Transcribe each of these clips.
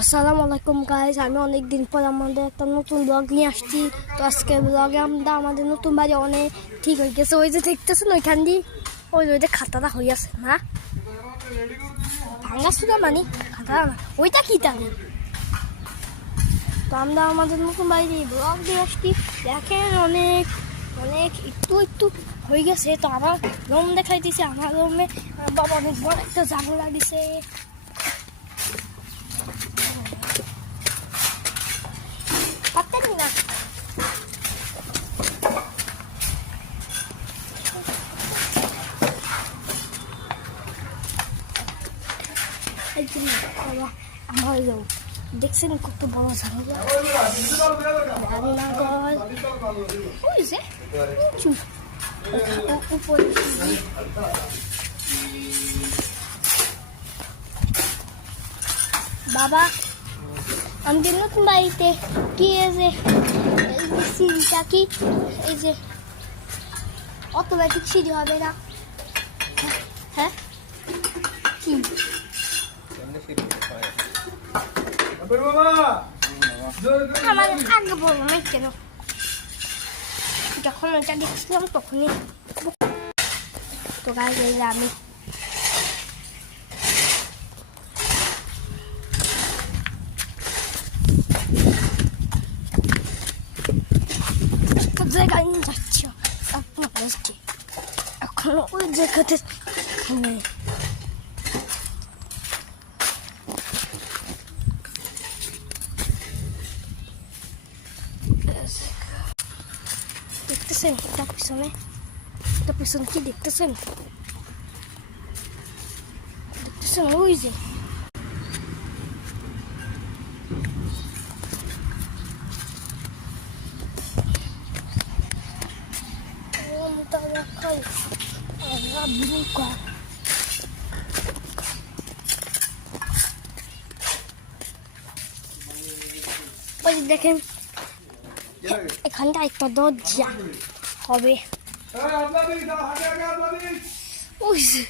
আসসালামু আলাইকুম গাইস, আমি অনেক দিন পর আমাদের একটা নতুন ব্লগ নিয়ে আসছি। তো আজকে ব্লগে আমরা আমাদের নতুন বাড়ি অনেক ঠিক হয়ে গেছে। ওই যে দেখতেছেন ওইখান দিয়ে ওই যে খাতাটা হয়ে আছে না, ভাঙা শুধু মানে খাতা না, ওইটা কি জানি। তো আমরা আমাদের নতুন বাড়ি ব্লগ দিয়ে আসছি। দেখেন অনেক অনেক একটু একটু হয়ে গেছে। তো আমার রুম দেখাইতেছে, আমার রুমে বাবা অনেক বড় একটা জানালা দিছে। আমার দেখছেন কত বড় ঝামেলা বাবা। আমাদের নতুন বাড়িতে কি এই যে সিঁড়িটা কি এই যে অটোমেটিক সিঁড়ি হবে না? হ্যাঁ কি আমার আগে বলবো না কেন, যখন ওইটা দেখছিলাম তখনই। তো গাইজ এই যে আমি একটা জায়গায় নিয়ে যাচ্ছি আপনাদেরকে, এখনো ওই জায়গাতে দেখতেছেন তার পিছনে, তার পিছনে কি দেখতেছেন? দেখতেছেন ওই যে ওই দেখেন এখানটা একটা দরজা হবে। ওই যে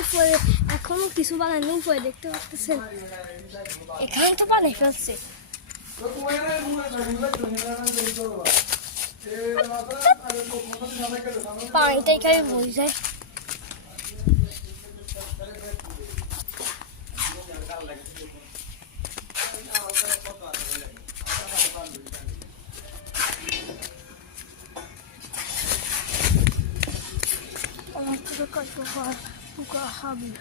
উপরে এখনো কিছু বানানো, উপরে দেখতে পাচ্ছেন এখানে তো বানিয়ে ফেলছে। পানিটা এখানে বয়ে যায়। Buka habis.